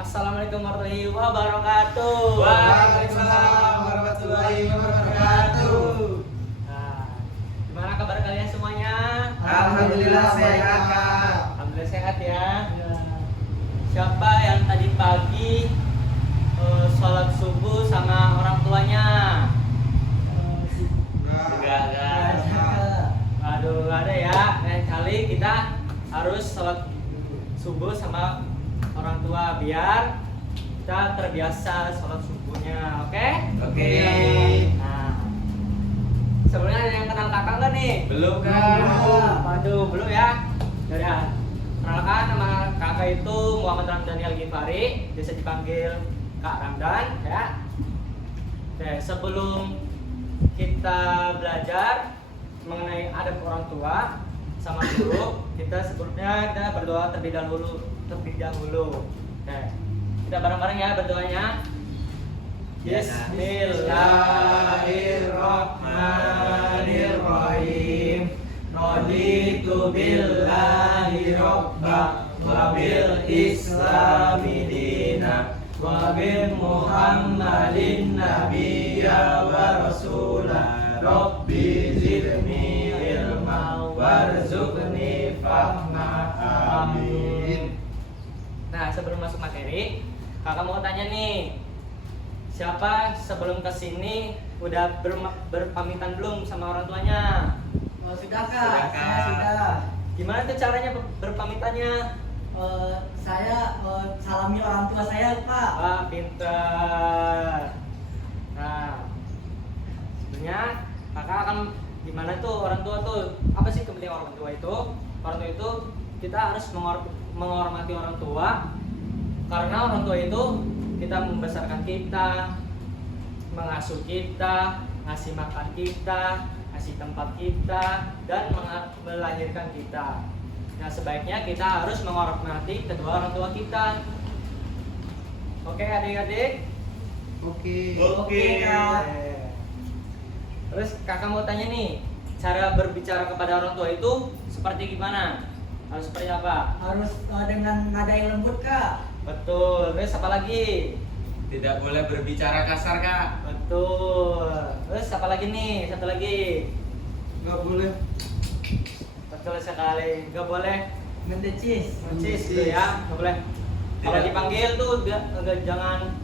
Assalamualaikum warahmatullahi wabarakatuh. Waalaikumsalam warahmatullahi wabarakatuh. Nah, gimana kabar kalian semuanya? Alhamdulillah sehat, Kak. Alhamdulillah sehat ya. Siapa yang tadi pagi sholat subuh sama orang tuanya? Enggak. Aduh, nggak ada ya. Lain kali kita harus sholat subuh sama orang tua biar kita terbiasa sholat subuhnya, oke? Oke. Nah, sebelumnya ada yang kenal kakak nggak nih? Belum, Kak. Waduh, belum ya? Yaudah, kenalkan nama kakak itu Muhammad Ramdhani Al-Ghifari, biasa dipanggil Kak Ramdan ya. Oke, sebelum kita belajar mengenai adab orang tua sama guru, kita sebelumnya kita berdoa terlebih dahulu. Oke, kita bareng-bareng ya berdoanya. Bismillahirrahmanirrahim. Raditu billahi robba wa bil islami dina wa bi muhammadin nabiyya wa rasula. Rabbi zidni ilma warzuqni fahma. Amin. Nah, sebelum masuk materi, kakak mau tanya nih, siapa sebelum kesini udah berpamitan belum sama orang tuanya? Oh, sudah Kak, Sudah, Kak. saya sudah. Gimana tuh caranya berpamitannya? Saya salami orang tua saya Pak. Wah, pintar. Nah, sebenarnya kakak akan gimana tuh orang tua tuh? Apa sih kepentingan orang tua itu? Orang tua itu kita harus menghormati orang tua, karena orang tua itu kita membesarkan kita, mengasuh kita, ngasih makan kita, ngasih tempat kita, dan melahirkan kita. Nah, sebaiknya kita harus menghormati kedua orang tua kita. Oke adik-adik? Oke. Kak. Terus kakak mau tanya nih, cara berbicara kepada orang tua itu seperti gimana? Harus seperti apa? Harus dengan nada yang lembut Kak. Betul. Terus apa lagi? Tidak boleh berbicara kasar, Kak. Betul. Terus apa lagi nih? Satu lagi. Nggak boleh. Betul sekali. Gak boleh Mendecis. mencis gitu ya. Gak boleh. Kalau Tidak. dipanggil tuh jangan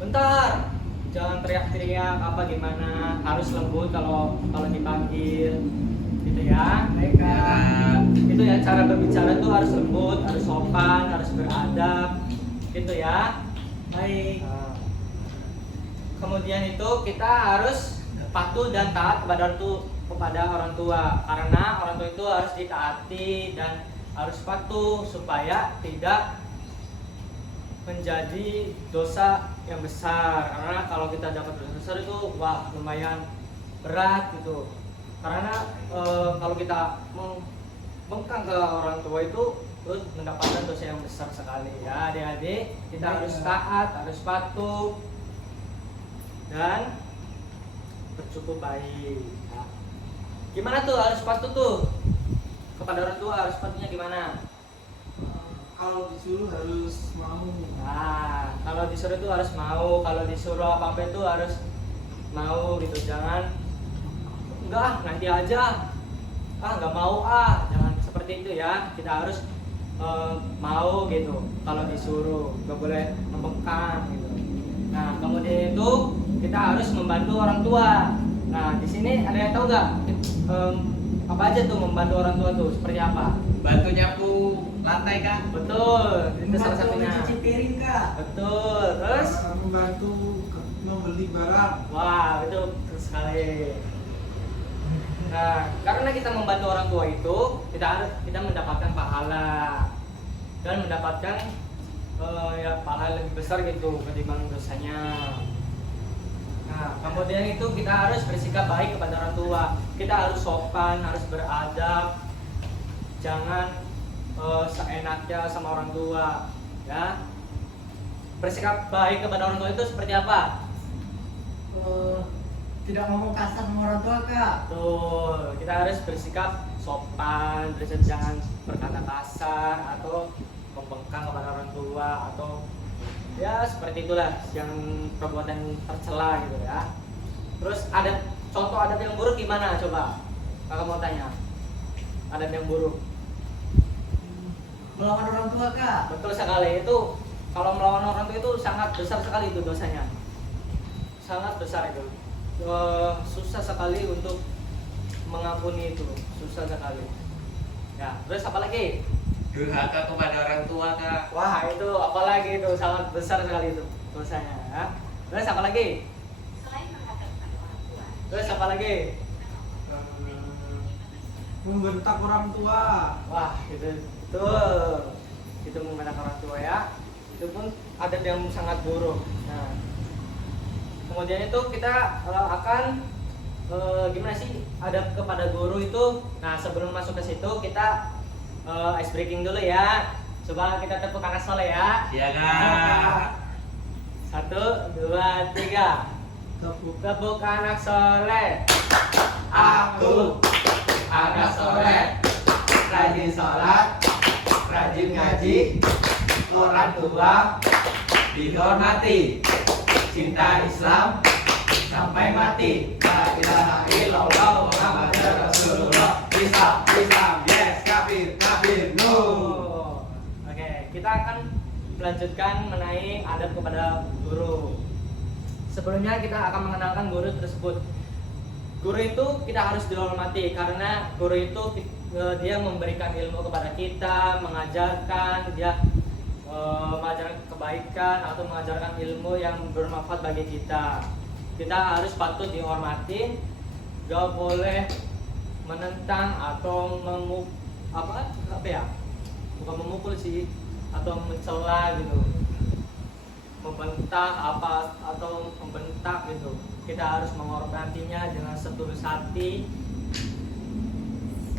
bentar. Jangan teriak-teriak apa gimana. Harus lembut kalau dipanggil. Gitu ya. Baik Kak. Itu ya, cara berbicara tuh harus lembut, harus sopan, harus beradab. Gitu ya. Baik. Nah, kemudian itu kita harus patuh dan taat kepada orang tua, karena orang tua itu harus ditaati dan harus patuh supaya tidak menjadi dosa yang besar. Karena kalau kita dapat dosa besar itu wah lumayan berat gitu. Karena kalau kita membangkang ke orang tua itu terus mendapatkan dosa yang besar sekali ya adik-adik. Kita harus taat, harus patuh dan bercukup baik. Nah, gimana tuh harus patuh tuh kepada orang tua, harus patuhnya gimana? Kalau disuruh harus mau. Nah, kalau disuruh itu harus mau, kalau disuruh apa-apa itu harus mau gitu. Jangan enggak nanti aja, nggak mau jangan seperti itu ya. Kita harus mau gitu kalau disuruh, nggak boleh membengkang gitu. Nah, kemudian itu kita harus membantu orang tua. Nah, di sini ada yang tahu nggak apa aja tuh membantu orang tua tuh seperti apa? Bantu nyapu lantai, Kak. Betul, itu salah Membantu satunya. mencuci piring Kak. Betul, terus Membantu membeli barang. wah itu betul sekali. Nah, karena kita membantu orang tua itu kita mendapatkan pahala dan mendapatkan ya pahala lebih besar gitu ketimbang dosanya. Nah, kemudian itu kita harus bersikap baik kepada orang tua. Kita harus sopan, harus beradab. Jangan seenaknya sama orang tua, ya. Bersikap baik kepada orang tua itu seperti apa? Tidak ngomong kasar sama orang tua Kak. Betul, kita harus bersikap sopan, jangan berkata kasar atau membengkang kepada orang tua atau Ya seperti itulah yang perbuatan tercela gitu ya. Terus ada contoh adab yang buruk gimana coba? Kakak mau tanya. Adab yang buruk. Melawan orang tua kak. Betul sekali, itu kalau melawan orang tua itu sangat besar sekali itu dosanya. Sangat besar itu. Susah sekali untuk mengampuni itu, susah sekali. Ya, terus apa lagi? Durhaka kepada orang tua kak. Wah, itu apalagi itu sangat besar sekali itu dosanya ya. Terus apa lagi? Selain durhaka kepada orang tua, Terus apa lagi? Membentak orang tua. Wah, itu betul. Itu membentak orang tua ya. Itu pun adab yang sangat buruk. Nah, kemudian itu kita akan gimana sih adab kepada guru itu? Nah, sebelum masuk ke situ kita ice breaking dulu ya. Coba kita tepuk tangan soleh ya. Iya kak. 1, 2, 3. Tepuk anak soleh. Aku anak soleh, rajin sholat, rajin ngaji, orang tua dihormati, cinta Islam sampai mati. La ilaha illallah Muhammadur Rasulullah. Islam, yes, kafir, no. Oke, kita akan melanjutkan mengenai adab kepada guru. Sebelumnya kita akan mengenalkan guru tersebut. Guru itu kita harus dihormati karena guru itu dia memberikan ilmu kepada kita, mengajarkan, dia mengajarkan kebaikan atau mengajarkan ilmu yang bermanfaat bagi kita. Kita harus patut dihormati, gak boleh menentang atau bukan memukul sih, atau mencela gitu, membentak atau membentak gitu. Kita harus menghormatinya dengan setulus hati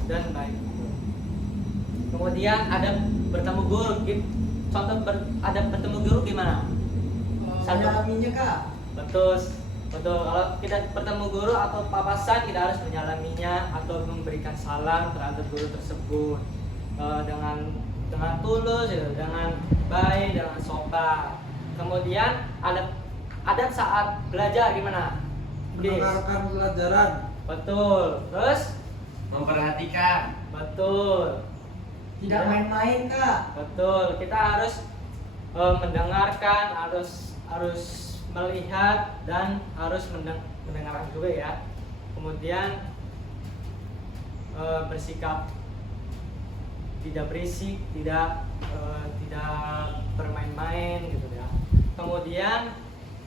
dan baik. Kemudian ada bertemu guru. Contoh ada bertemu guru gimana? Menyalaminya kak. Betul. Kalau kita bertemu guru atau papasan, kita harus menyalaminya atau memberikan salam terhadap guru tersebut dengan tulus, gitu, dengan baik, dengan sopan. Kemudian adab saat belajar gimana? Mendengarkan pelajaran. Betul. Terus Memperhatikan. betul. Tidak main-main kak. Betul. Kita harus mendengarkan, harus melihat dan harus mendengarkan juga ya. Kemudian bersikap tidak berisik, tidak bermain-main gitu ya. Kemudian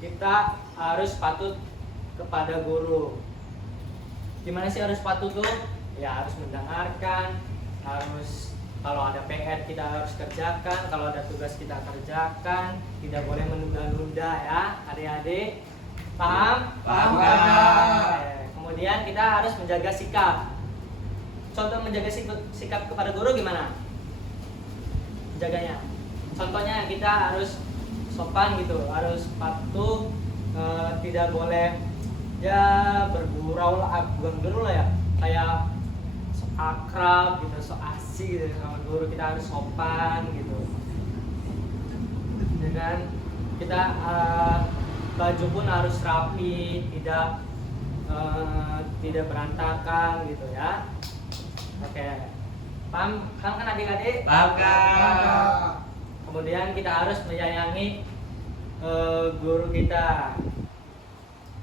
kita harus patuh kepada guru. Gimana sih harus patuh tuh? Ya harus mendengarkan, harus kalau ada PR kita harus kerjakan, kalau ada tugas kita kerjakan, tidak boleh menunda-nunda ya, adik-adik. Paham? Paham, Kak. Kemudian kita harus menjaga sikap. Contoh menjaga sikap kepada guru gimana? Menjaganya. Contohnya kita harus sopan gitu, harus patuh, tidak boleh ya bergurau lah, bukan bergurau lah ya, kayak so akrab gitu, so asik gitu sama guru. Kita harus sopan gitu, ya kan? Kita baju pun harus rapi, tidak berantakan gitu ya. Oke, paham kan adik-adik? Paham kak. Kemudian kita harus menyayangi guru kita,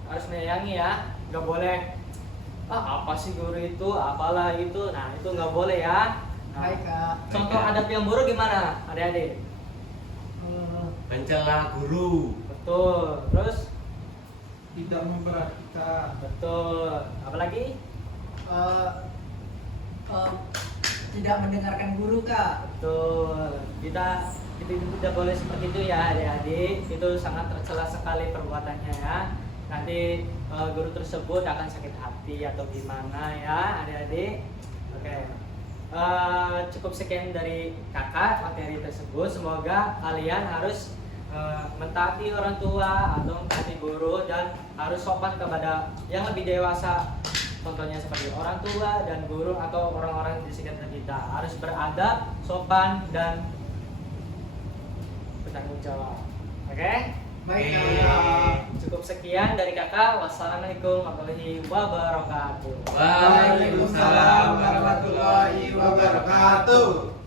harus menyayangi ya, nggak boleh apa sih guru itu, apalah itu. Nah itu nggak boleh ya. Nah, Hai kak. contoh adab yang buruk gimana adik-adik? Mencela guru. Betul. Terus Tidak memperhatikan. betul. Apalagi? Tidak mendengarkan guru kak. Betul. Kita tidak boleh seperti itu ya adik-adik. Itu sangat tercela sekali perbuatannya ya. Nanti guru tersebut akan sakit hati atau gimana ya adik-adik. Oke. Cukup sekian dari kakak materi tersebut. Semoga kalian harus mentaati orang tua atau mentaati guru dan harus sopan kepada yang lebih dewasa. Contohnya seperti orang tua dan guru atau orang-orang di sekitar kita. Harus beradab, sopan dan bertanggung jawab. Oke. Oke? Baik, Kak. Cukup sekian dari kakak. Wassalamualaikum warahmatullahi wabarakatuh. Waalaikumsalam.